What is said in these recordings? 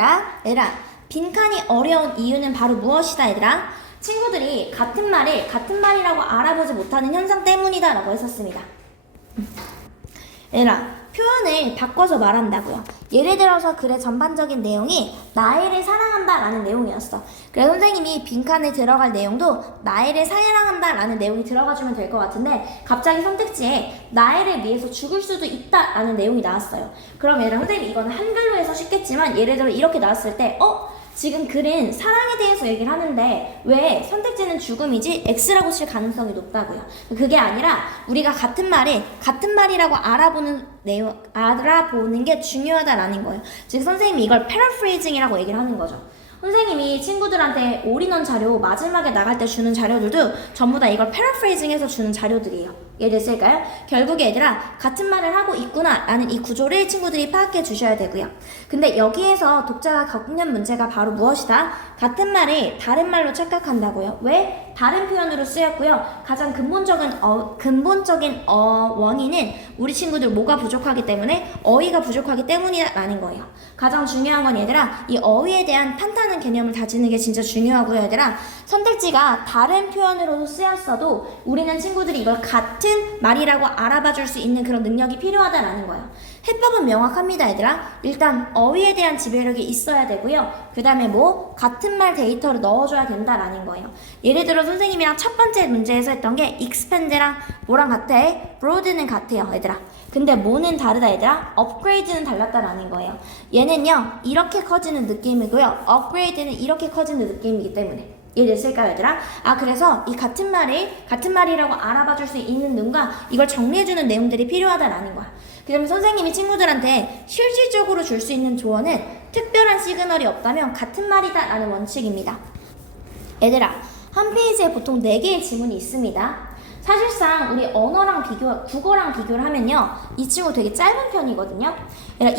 얘들아, 빈칸이 어려운 이유는 바로 무엇이다, 얘들아? 친구들이 같은 말을 같은 말이라고 알아보지 못하는 현상 때문이다 라고 했었습니다. 얘들아, 표현을 바꿔서 말한다고요. 예를 들어서 글의 전반적인 내용이 나애를 사랑한다 라는 내용이었어. 그래서 선생님이 빈칸에 들어갈 내용도 나애를 사랑한다 라는 내용이 들어가주면 될 것 같은데 갑자기 선택지에 나애를 위해서 죽을 수도 있다 라는 내용이 나왔어요. 그럼 얘들아, 선생님이 이거는 한글로 해서 쉽겠지만 예를 들어 이렇게 나왔을 때 지금 글은 사랑에 대해서 얘기를 하는데 왜 선택지는 죽음이지? X라고 칠 가능성이 높다고요. 그게 아니라 우리가 같은 말이라고 알아보는 게 중요하다라는 거예요. 즉 선생님이 이걸 패러프레이징이라고 얘기를 하는 거죠. 선생님이 친구들한테 올인원 자료 마지막에 나갈 때 주는 자료들도 전부 다 이걸 패러프레이징해서 주는 자료들이에요. 이해됐을까요? 결국에 얘들아, 같은 말을 하고 있구나 라는 이 구조를 친구들이 파악해 주셔야 되고요. 근데 여기에서 독자가 겪는 문제가 바로 무엇이다? 같은 말을 다른 말로 착각한다고요. 왜? 다른 표현으로 쓰였고요. 가장 근본적인 원인은 우리 친구들 뭐가 부족하기 때문에 어휘가 부족하기 때문이라는 거예요. 가장 중요한 건 얘들아, 이 어휘에 대한 탄탄한 개념을 다지는 게 진짜 중요하고요. 얘들아, 선택지가 다른 표현으로도 쓰였어도 우리는 친구들이 이걸 같은 말이라고 알아봐 줄 수 있는 그런 능력이 필요하다라는 거예요. 해법은 명확합니다, 얘들아. 일단 어휘에 대한 지배력이 있어야 되고요. 그 다음에 같은 말 데이터를 넣어줘야 된다라는 거예요. 예를 들어 선생님이랑 첫 번째 문제에서 했던 게 expand랑 뭐랑 같아? broaden은 같아요, 얘들아. 근데 뭐는 다르다, 얘들아? upgrade는 달랐다라는 거예요. 얘는요 이렇게 커지는 느낌이고요, upgrade는 이렇게 커지는 느낌이기 때문에. 이해됐을까요, 얘들아? 그래서 이 같은 말이라고 알아봐 줄 수 있는 눈과 이걸 정리해주는 내용들이 필요하다라는 거야. 그 다음에 선생님이 친구들한테 실질적으로 줄 수 있는 조언은 특별한 시그널이 없다면 같은 말이다 라는 원칙입니다. 얘들아, 한 페이지에 보통 4개의 지문이 있습니다. 사실상 우리 국어랑 비교를 하면요, 이 친구 되게 짧은 편이거든요. 얘들아,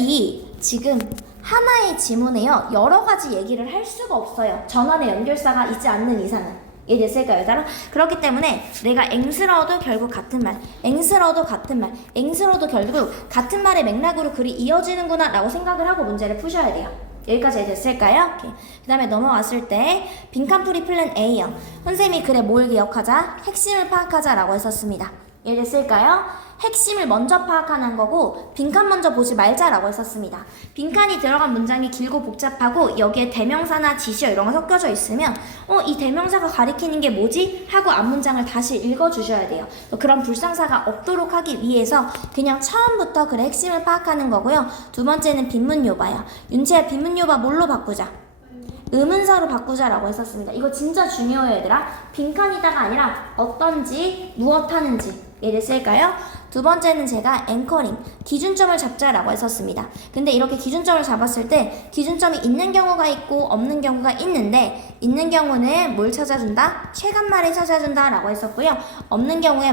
지금 하나의 지문에요 여러 가지 얘기를 할 수가 없어요. 전환의 연결사가 있지 않는 이상은. 이해됐을까요, 얘들아? 그렇기 때문에 내가 앵스러워도 결국 같은 말, 앵스러워도 같은 말, 앵스러워도 결국 같은 말의 맥락으로 글이 이어지는구나 라고 생각을 하고 문제를 푸셔야 돼요. 여기까지 됐을까요? 그 다음에 넘어왔을 때 빈칸풀이 플랜 A요. 선생님이 글에 뭘 기억하자? 핵심을 파악하자 라고 했었습니다. 이해됐을까요? 핵심을 먼저 파악하는 거고 빈칸 먼저 보지 말자라고 했었습니다. 빈칸이 들어간 문장이 길고 복잡하고 여기에 대명사나 지시어 이런 거 섞여져 있으면 이 대명사가 가리키는 게 뭐지? 하고 앞문장을 다시 읽어주셔야 돼요. 그런 불상사가 없도록 하기 위해서 그냥 처음부터 글의 핵심을 파악하는 거고요. 두 번째는 빈문요바요. 윤채야, 빈문요바 뭘로 바꾸자? 의문사로 바꾸자라고 했었습니다. 이거 진짜 중요해요, 얘들아. 빈칸이다가 아니라 어떤지, 무엇 하는지. 이해됐을까요? 두 번째는 제가 앵커링, 기준점을 잡자라고 했었습니다. 근데 이렇게 기준점을 잡았을 때 기준점이 있는 경우가 있고 없는 경우가 있는데 있는 경우는 뭘 찾아준다? 최간말을 찾아준다 라고 했었고요. 없는 경우에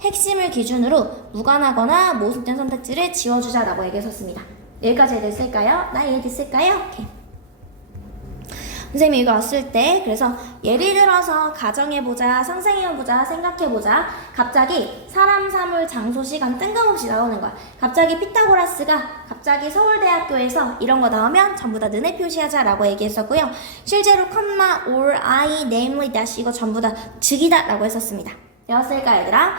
핵심을 기준으로 무관하거나 모순된 선택지를 지워주자라고 얘기했었습니다. 여기까지 이해됐을까요? 나 이해됐을까요? 오케이. 선생님이 이거 왔을 때 그래서 예를 들어서 가정해보자, 상상해보자, 생각해보자. 갑자기 사람, 사물, 장소, 시간 뜬금없이 나오는 거야. 갑자기 피타고라스가 갑자기 서울대학교에서 이런 거 나오면 전부 다 눈에 표시하자라고 얘기했었고요. 실제로 컴마, or, I, namely, dash 이거 전부 다 즉이다 라고 했었습니다. 되었을까, 얘들아?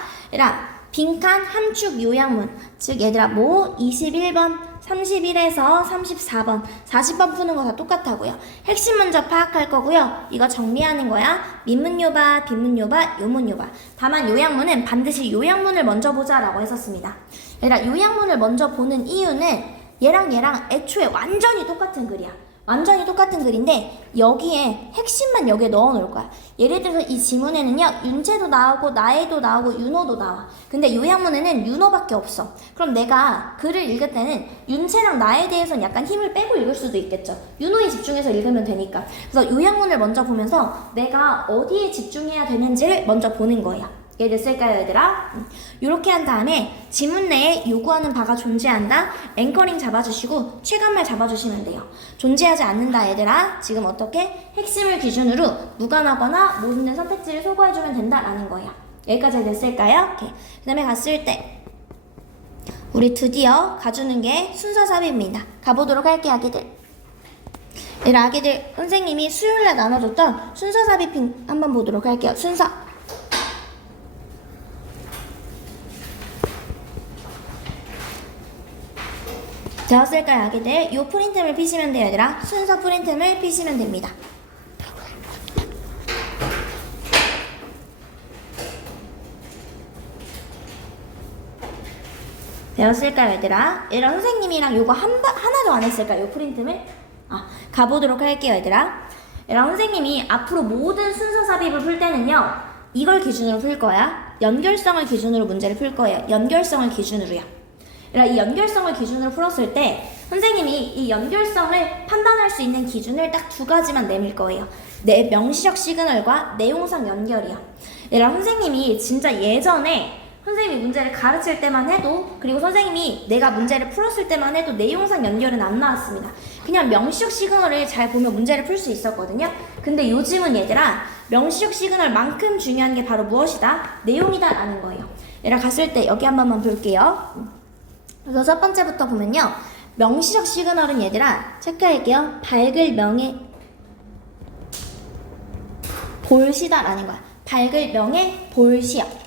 빈칸 함축 요약문. 즉 얘들아 21번 31에서 34번 40번 푸는 거 다 똑같다고요. 핵심 먼저 파악할 거고요. 이거 정리하는 거야. 민문요바, 빈문요바, 요문요바. 다만 요약문은 반드시 요약문을 먼저 보자라고 했었습니다. 얘들아, 요약문을 먼저 보는 이유는 얘랑 애초에 완전히 똑같은 글이야. 완전히 똑같은 글인데 여기에 핵심만 여기에 넣어 놓을 거야. 예를 들어서 이 지문에는요 윤채도 나오고 나애도 나오고 윤호도 나와. 근데 요약문에는 윤호밖에 없어. 그럼 내가 글을 읽을 때는 윤채랑 나에 대해서는 약간 힘을 빼고 읽을 수도 있겠죠. 윤호에 집중해서 읽으면 되니까. 그래서 요약문을 먼저 보면서 내가 어디에 집중해야 되는지를 먼저 보는 거야. 이해됐을까요, 얘들아? 이렇게 한 다음에 지문 내에 요구하는 바가 존재한다. 앵커링 잡아주시고 최간말 잡아주시면 돼요. 존재하지 않는다, 얘들아. 지금 어떻게? 핵심을 기준으로 무관하거나 모순된 선택지를 소거해주면 된다라는 거예요. 여기까지 됐을까요? 오케이. 그 다음에 갔을 때 우리 드디어 가주는 게 순서 삽입니다. 가보도록 할게요, 아기들. 얘들아, 아기들 선생님이 수요일날 나눠줬던 순서 삽입 한번 보도록 할게요. 순서. 되었을까요, 아기들? 이 프린트물 피시면 돼요, 얘들아. 순서 프린트물 피시면 됩니다. 되었을까요, 얘들아? 얘들아, 선생님이랑 요거 하나도 안 했을까요? 요 프린트물? 가보도록 할게요, 얘들아. 얘들아, 선생님이 앞으로 모든 순서 삽입을 풀 때는요, 이걸 기준으로 풀 거야. 연결성을 기준으로 문제를 풀 거예요. 연결성을 기준으로요. 얘들아, 이 연결성을 기준으로 풀었을 때 선생님이 이 연결성을 판단할 수 있는 기준을 딱 두 가지만 내밀 거예요. 내 명시적 시그널과 내용상 연결이요. 얘들아, 선생님이 진짜 예전에 선생님이 문제를 가르칠 때만 해도, 그리고 선생님이 내가 문제를 풀었을 때만 해도 내용상 연결은 안 나왔습니다. 그냥 명시적 시그널을 잘 보면 문제를 풀 수 있었거든요. 근데 요즘은 얘들아, 명시적 시그널만큼 중요한 게 바로 무엇이다? 내용이다 라는 거예요. 얘들아, 갔을 때 여기 한 번만 볼게요. 그래서 첫 번째부터 보면요, 명시적 시그널은 얘들아, 체크할게요. 밝을 명예 볼시다 라는 거야. 밝을 명예 볼시요.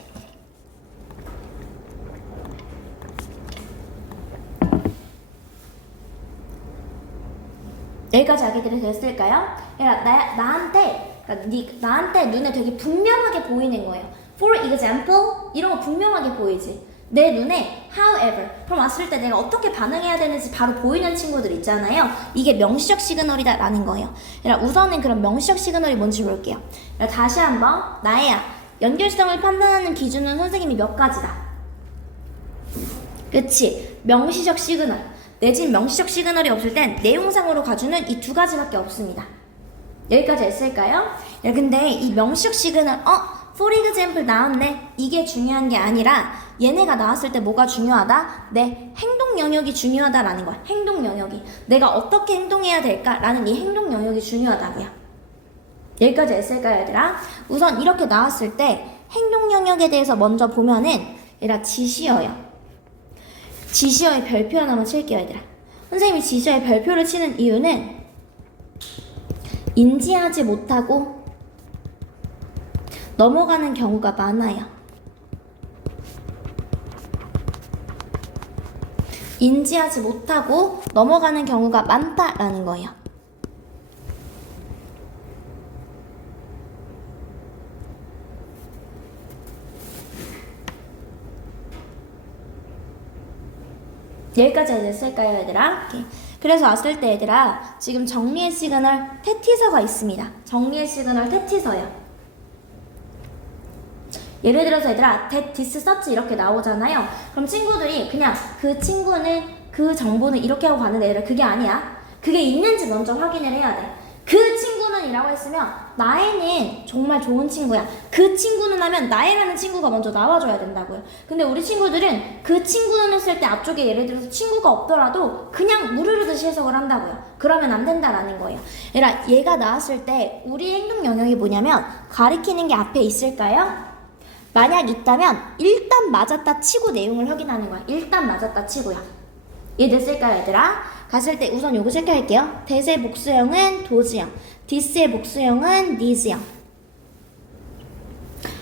여기까지 아기들이 됐을까요? 야, 나한테 눈에 되게 분명하게 보이는 거예요. For example, 이런 거 분명하게 보이지. 내 눈에 however, 그럼 왔을 때 내가 어떻게 반응해야 되는지 바로 보이는 친구들 있잖아요. 이게 명시적 시그널이다 라는 거예요. 우선은 그럼 명시적 시그널이 뭔지 볼게요. 다시 한번, 나야, 연결성을 판단하는 기준은 선생님이 몇 가지다. 그치? 명시적 시그널. 내진 명시적 시그널이 없을 땐 내용상으로 가주는 이 두 가지밖에 없습니다. 여기까지 했을까요? 야, 근데 이 명시적 시그널, for example 나왔네. 이게 중요한 게 아니라 얘네가 나왔을 때 뭐가 중요하다? 내 행동 영역이 중요하다라는 거야. 행동 영역이. 내가 어떻게 행동해야 될까라는 이 행동 영역이 중요하다고요. 여기까지 했을까요, 얘들아? 우선 이렇게 나왔을 때 행동 영역에 대해서 먼저 보면은 얘들아, 지시어요. 지시어의 별표 하나만 칠게요, 얘들아. 선생님이 지시어의 별표를 치는 이유는 인지하지 못하고 넘어가는 경우가 많아요. 인지하지 못하고 넘어가는 경우가 많다라는 거예요. 여기까지 됐을까요, 얘들아? 오케이. 그래서 왔을 때 얘들아, 지금 정리의 시그널 테티서가 있습니다. 정리의 시그널 테티서요. 예를 들어서 얘들아, that, this, such 이렇게 나오잖아요. 그럼 친구들이 그냥 그 친구는, 그 정보는 이렇게 하고 가는데 얘들아, 그게 아니야. 그게 있는지 먼저 확인을 해야 돼. 그 친구는 이라고 했으면 나애는 정말 좋은 친구야. 그 친구는 하면 나애라는 친구가 먼저 나와줘야 된다고요. 근데 우리 친구들은 그 친구는 했을 때 앞쪽에 예를 들어서 친구가 없더라도 그냥 무르르듯이 해석을 한다고요. 그러면 안 된다라는 거예요. 얘가 나왔을 때 우리 행동 영역이 뭐냐면 가리키는 게 앞에 있을까요? 만약 있다면 일단 맞았다 치고 내용을 확인하는 거야. 일단 맞았다 치고요. 이해됐을까요, 얘들아? 갔을 때 우선 요거 체크할게요. that의 복수형은 does형, this의 복수형은 needs형.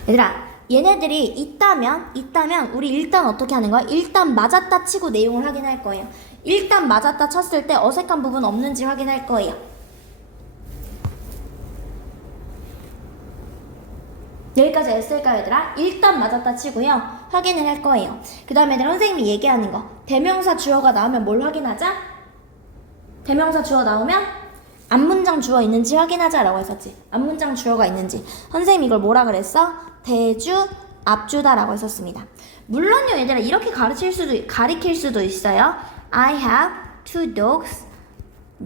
얘들아, 얘네들이 있다면 우리 일단 어떻게 하는 거야? 일단 맞았다 치고 내용을 확인할 거예요. 일단 맞았다 쳤을 때 어색한 부분 없는지 확인할 거예요. 여기까지 했을까요, 얘들아? 일단 맞았다 치고요. 확인을 할 거예요. 그 다음에 얘들아, 선생님이 얘기하는 거. 대명사 주어가 나오면 뭘 확인하자? 대명사 주어 나오면 앞문장 주어 있는지 확인하자라고 했었지. 앞문장 주어가 있는지. 선생님이 이걸 뭐라 그랬어? 대주, 앞주다라고 했었습니다. 물론요, 얘들아, 이렇게 가리킬 수도 있어요. I have two dogs,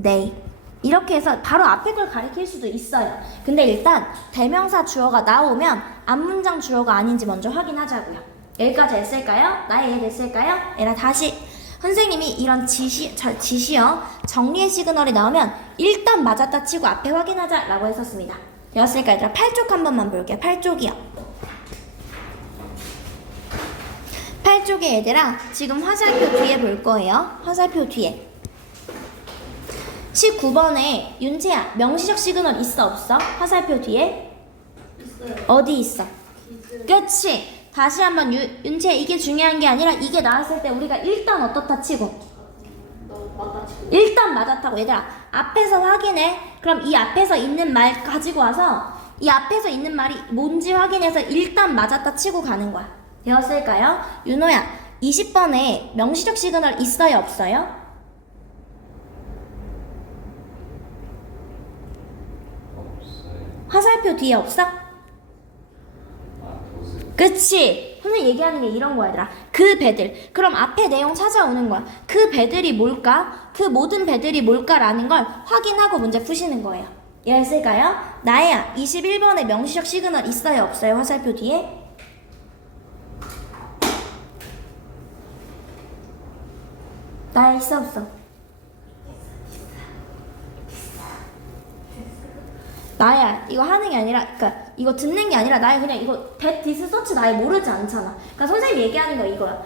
they. 이렇게 해서 바로 앞에 걸 가리킬 수도 있어요. 근데 일단 대명사 주어가 나오면 앞문장 주어가 아닌지 먼저 확인하자고요. 여기까지 했을까요? 나의 이해됐을까요? 얘들아, 다시 선생님이 이런 지시어 정리의 시그널이 나오면 일단 맞았다 치고 앞에 확인하자 라고 했었습니다. 되었으니까 얘들아, 8쪽 한 번만 볼게요. 8쪽이요. 8쪽에 얘들아, 지금 화살표 뒤에 볼 거예요. 화살표 뒤에 19번에 윤채야, 명시적 시그널 있어 없어? 화살표 뒤에? 있어요. 어디 있어? 기술. 그치. 다시 한번 윤채야, 이게 중요한 게 아니라 이게 나왔을 때 우리가 일단 어떻다 치고 너 맞다 치고. 일단 맞았다고. 얘들아, 앞에서 확인해. 그럼 이 앞에서 있는 말 가지고 와서 이 앞에서 있는 말이 뭔지 확인해서 일단 맞았다 치고 가는 거야. 되었을까요? 윤호야, 20번에 명시적 시그널 있어요 없어요? 없어요. 화살표 뒤에 없어? 아, 보세요. 그치. 선생님 얘기하는 게 이런 거야, 얘들아. 그 배들. 그럼 앞에 내용 찾아오는 거야. 그 배들이 뭘까? 그 모든 배들이 뭘까라는 걸 확인하고 문제 푸시는 거예요. 이해했을까요? 나야, 21번에 명시적 시그널 있어요 없어요? 화살표 뒤에? 나야, 있어 없어? 나야, 이거 하는 게 아니라, 그러니까 이거 듣는 게 아니라 나야 그냥 이거 that this such 나야 모르지 않잖아. 그러니까 선생님 얘기하는 거 이거야.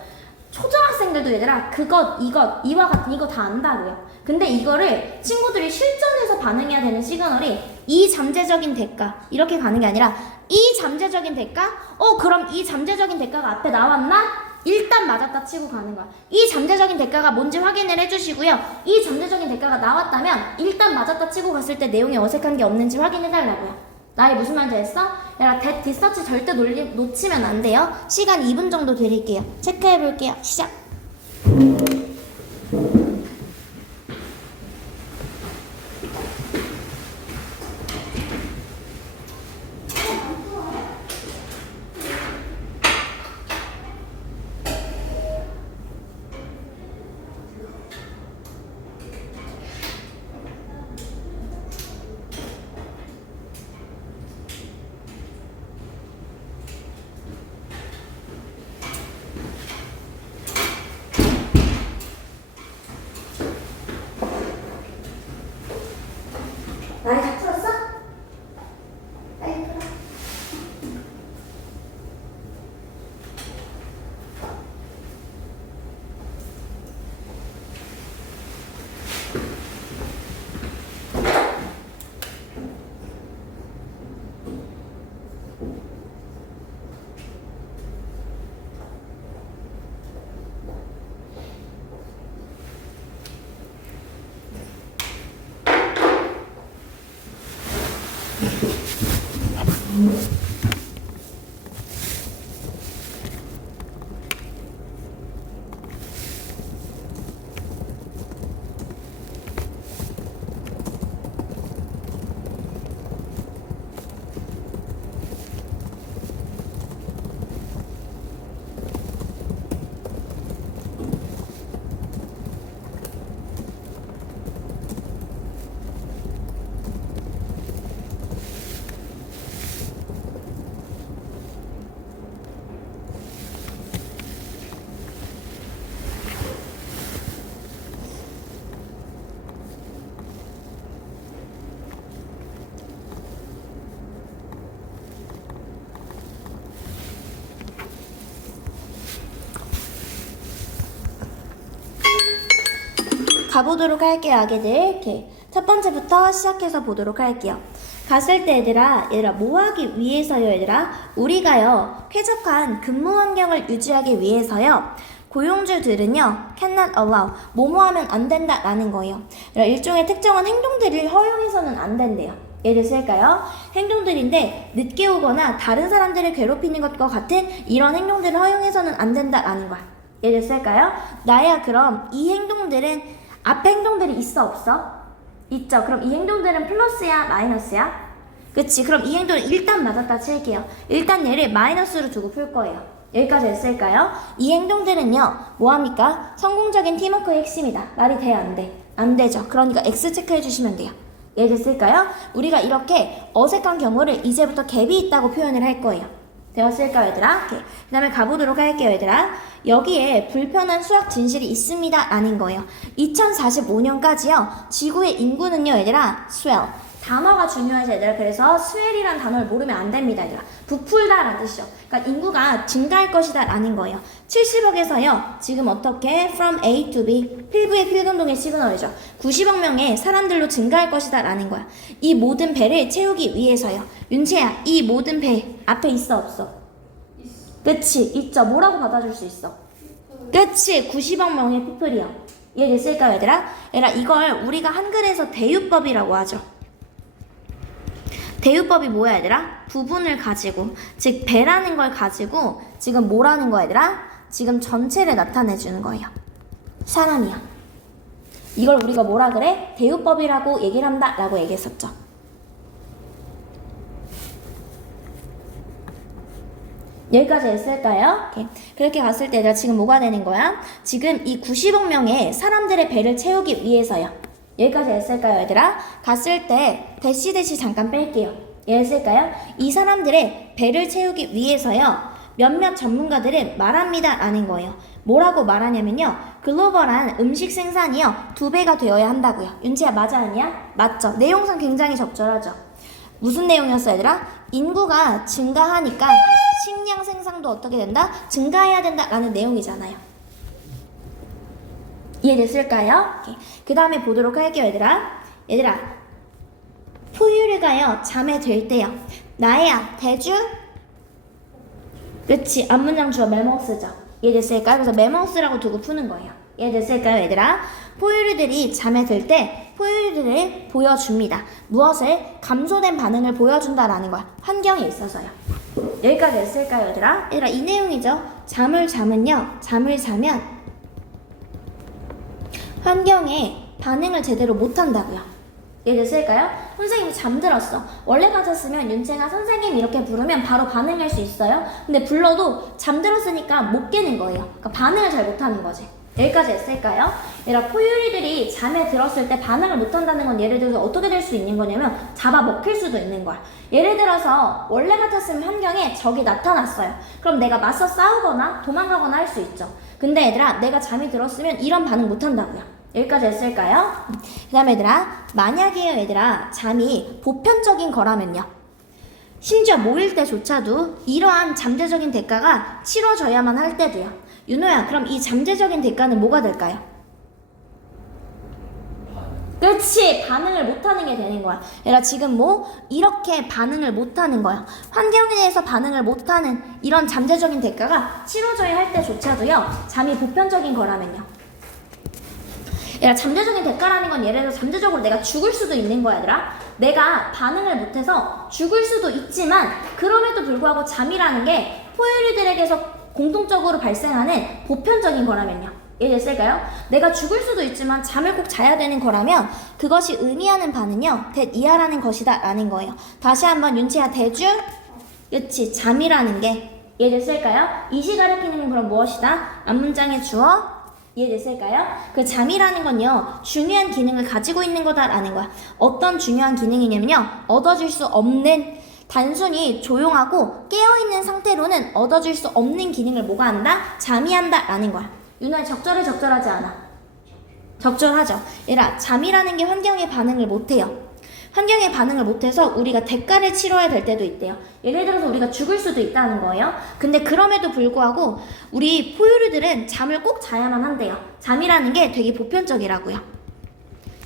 초등학생들도 얘들아 그것 이것 이와 같은 이거 다 안다고요. 근데 이거를 친구들이 실전에서 반응해야 되는 시그널이 이 잠재적인 대가 이렇게 가는 게 아니라 이 잠재적인 대가 그럼 이 잠재적인 대가가 앞에 나왔나? 일단 맞았다 치고 가는 거야. 이 잠재적인 대가가 뭔지 확인을 해주시고요. 이 잠재적인 대가가 나왔다면 일단 맞았다 치고 갔을 때 내용에 어색한 게 없는지 확인해달라고요. 나이 무슨 말인지 알았어? 야, that 디서치 절대 놓치면 안 돼요. 시간 2분 정도 드릴게요. 체크해볼게요. 시작. 나이 다 풀었어? 빨리 풀어. 가보도록 할게요, 아기들. 이렇게 첫 번째부터 시작해서 보도록 할게요. 갔을 때 얘들아 뭐 하기 위해서요, 얘들아? 우리가요 쾌적한 근무 환경을 유지하기 위해서요 고용주들은요 cannot allow 뭐뭐하면 안 된다라는 거예요. 일종의 특정한 행동들을 허용해서는 안 된대요. 예를 들을까요? 행동들인데 늦게 오거나 다른 사람들을 괴롭히는 것과 같은 이런 행동들을 허용해서는 안 된다라는 거야. 예를 들을까요? 나야, 그럼 이 행동들은 앞에 행동들이 있어 없어? 있죠. 그럼 이 행동들은 플러스야 마이너스야? 그치. 그럼 이 행동은 일단 맞았다 칠게요. 일단 얘를 마이너스로 두고 풀 거예요. 여기까지 됐을까요? 이 행동들은요 뭐합니까? 성공적인 팀워크의 핵심이다. 말이 돼 안 돼? 안 되죠. 그러니까 X 체크해 주시면 돼요. 이해됐을까요? 우리가 이렇게 어색한 경우를 이제부터 갭이 있다고 표현을 할 거예요. 되었을까요, 얘들아? 오케이. 그 다음에 가보도록 할게요, 얘들아. 여기에 불편한 수학 진실이 있습니다 라는 거예요. 2045년까지요 지구의 인구는요 얘들아 swell 단어가 중요해서 얘들아. 그래서 swell이란 단어를 모르면 안 됩니다, 얘들아. 부풀다라는 뜻이죠. 그러니까 인구가 증가할 것이다 라는 거예요. 70억에서요. 지금 어떻게 from A to B 필부의 필근동의 시그널이죠. 90억 명의 사람들로 증가할 것이다 라는 거야. 이 모든 배를 채우기 위해서요. 윤채야, 이 모든 배 앞에 있어 없어? 있어. 그치, 있죠. 뭐라고 받아줄 수 있어? 그치, 90억 명의 피플이요. 이해됐을까요, 얘들아? 얘들아, 이걸 우리가 한글에서 대유법이라고 하죠. 대유법이 뭐야, 얘들아? 부분을 가지고, 즉 배라는 걸 가지고 지금 뭐라는 거야, 얘들아? 지금 전체를 나타내주는 거예요. 사람이야. 이걸 우리가 뭐라 그래? 대유법이라고 얘기를 한다 라고 얘기했었죠. 여기까지 했을까요? 오케이. 그렇게 갔을 때 얘들아 지금 뭐가 되는 거야? 지금 이 90억 명의 사람들의 배를 채우기 위해서요. 여기까지 했을까요, 얘들아? 갔을 때 대시 잠깐 뺄게요. 했을까요? 이 사람들의 배를 채우기 위해서요. 몇몇 전문가들은 말합니다 라는 거예요. 뭐라고 말하냐면요. 글로벌한 음식 생산이요. 2배가 되어야 한다고요. 윤지야 맞아 아니야? 맞죠. 내용상 굉장히 적절하죠. 무슨 내용이었어, 얘들아? 인구가 증가하니까 식량 생산도 어떻게 된다? 증가해야 된다라는 내용이잖아요. 이해됐을까요? 그 다음에 보도록 할게요, 얘들아. 얘들아, 포유류가요, 잠에 들 때요. 나야, 대주? 그치, 앞문장 주어 메모스죠. 이해됐을까요? 그래서 메모스라고 두고 푸는 거예요. 이해됐을까요, 얘들아? 포유류들이 잠에 들 때 포유류들을 보여줍니다. 무엇을? 감소된 반응을 보여준다라는 거야. 환경에 있어서요. 여기까지 했을까요, 얘들아? 얘들아, 이 내용이죠. 잠을 자면요. 잠을 자면 환경에 반응을 제대로 못한다고요. 이해됐을까요? 선생님이 잠들었어. 원래 같았으면 윤채가 선생님 이렇게 부르면 바로 반응할 수 있어요. 근데 불러도 잠들었으니까 못 깨는 거예요. 그러니까 반응을 잘 못하는 거지. 여기까지 했을까요? 얘들아, 포유류들이 잠에 들었을 때 반응을 못한다는 건 예를 들어서 어떻게 될 수 있는 거냐면 잡아먹힐 수도 있는 거야. 예를 들어서 원래 같았으면 환경에 적이 나타났어요. 그럼 내가 맞서 싸우거나 도망가거나 할 수 있죠. 근데 얘들아, 내가 잠이 들었으면 이런 반응 못한다고요. 여기까지 했을까요? 그 다음에 얘들아, 만약에요, 얘들아, 잠이 보편적인 거라면요. 심지어 모일 때조차도 이러한 잠재적인 대가가 치러져야만 할 때도요. 윤호야, 그럼 이 잠재적인 대가는 뭐가 될까요? 그렇지, 반응을 못하는 게 되는 거야. 얘들아, 지금 뭐 이렇게 반응을 못하는 거야. 환경에 대해서 반응을 못하는 이런 잠재적인 대가가 치러져야 할 때조차도요. 잠이 보편적인 거라면요. 얘들아, 잠재적인 대가라는 건 예를 들어서 잠재적으로 내가 죽을 수도 있는 거야, 얘들아. 내가 반응을 못해서 죽을 수도 있지만 그럼에도 불구하고 잠이라는 게 포유류들에게서 공통적으로 발생하는 보편적인 거라면요. 이해됐을까요? 내가 죽을 수도 있지만 잠을 꼭 자야 되는 거라면 그것이 의미하는 바는요. that 이하라는 것이다 라는 거예요. 다시 한번 윤채야, 대주? 그치, 잠이라는 게 이해됐을까요? 이시 가리키는 건 그럼 무엇이다? 앞문장의 주어? 이해됐을까요? 그 잠이라는 건요, 중요한 기능을 가지고 있는 거다라는 거야. 어떤 중요한 기능이냐면요, 얻어질 수 없는, 단순히 조용하고 깨어있는 상태로는 얻어질 수 없는 기능을 뭐가 한다? 잠이 한다 라는 거야. 윤호야, 적절해, 적절하지 않아? 적절하죠. 얘들아, 잠이라는 게 환경에 반응을 못해요. 환경에 반응을 못해서 우리가 대가를 치러야 될 때도 있대요. 예를 들어서 우리가 죽을 수도 있다는 거예요. 근데 그럼에도 불구하고 우리 포유류들은 잠을 꼭 자야만 한대요. 잠이라는 게 되게 보편적이라고요.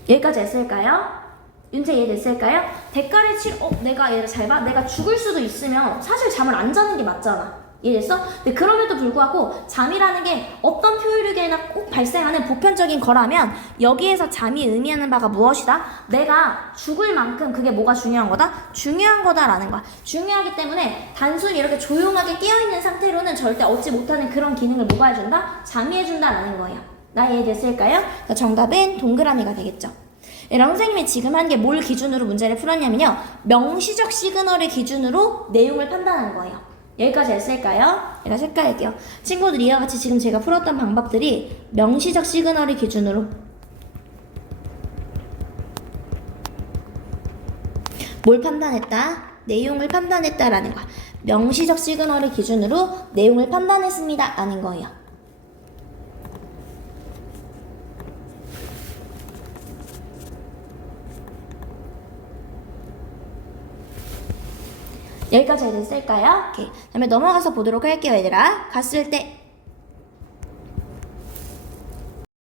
여기까지 했을까요? 윤재 이해됐을까요? 대가를 내가 얘를 잘 봐. 내가 죽을 수도 있으면 사실 잠을 안 자는 게 맞잖아. 이해됐어? 근데 그럼에도 불구하고 잠이라는 게 어떤 포유류에나 꼭 발생하는 보편적인 거라면 여기에서 잠이 의미하는 바가 무엇이다? 내가 죽을 만큼 그게 뭐가 중요한 거다? 중요한 거다라는 거야. 중요하기 때문에 단순히 이렇게 조용하게 깨어있는 상태로는 절대 얻지 못하는 그런 기능을 뭐가 해준다? 잠이 해준다라는 거예요. 나 이해됐을까요? 정답은 동그라미가 되겠죠. 여러분, 선생님이 지금 한 게 뭘 기준으로 문제를 풀었냐면요, 명시적 시그널을 기준으로 내용을 판단한 거예요. 여기까지 했을까요? 얘가 색깔할게요. 친구들 이와 같이 지금 제가 풀었던 방법들이 명시적 시그널을 기준으로 뭘 판단했다? 내용을 판단했다라는 거야. 명시적 시그널을 기준으로 내용을 판단했습니다 라는 거예요. 여기까지 애들 쓸까요? 오케이. 다음에 넘어가서 보도록 할게요, 얘들아. 갔을 때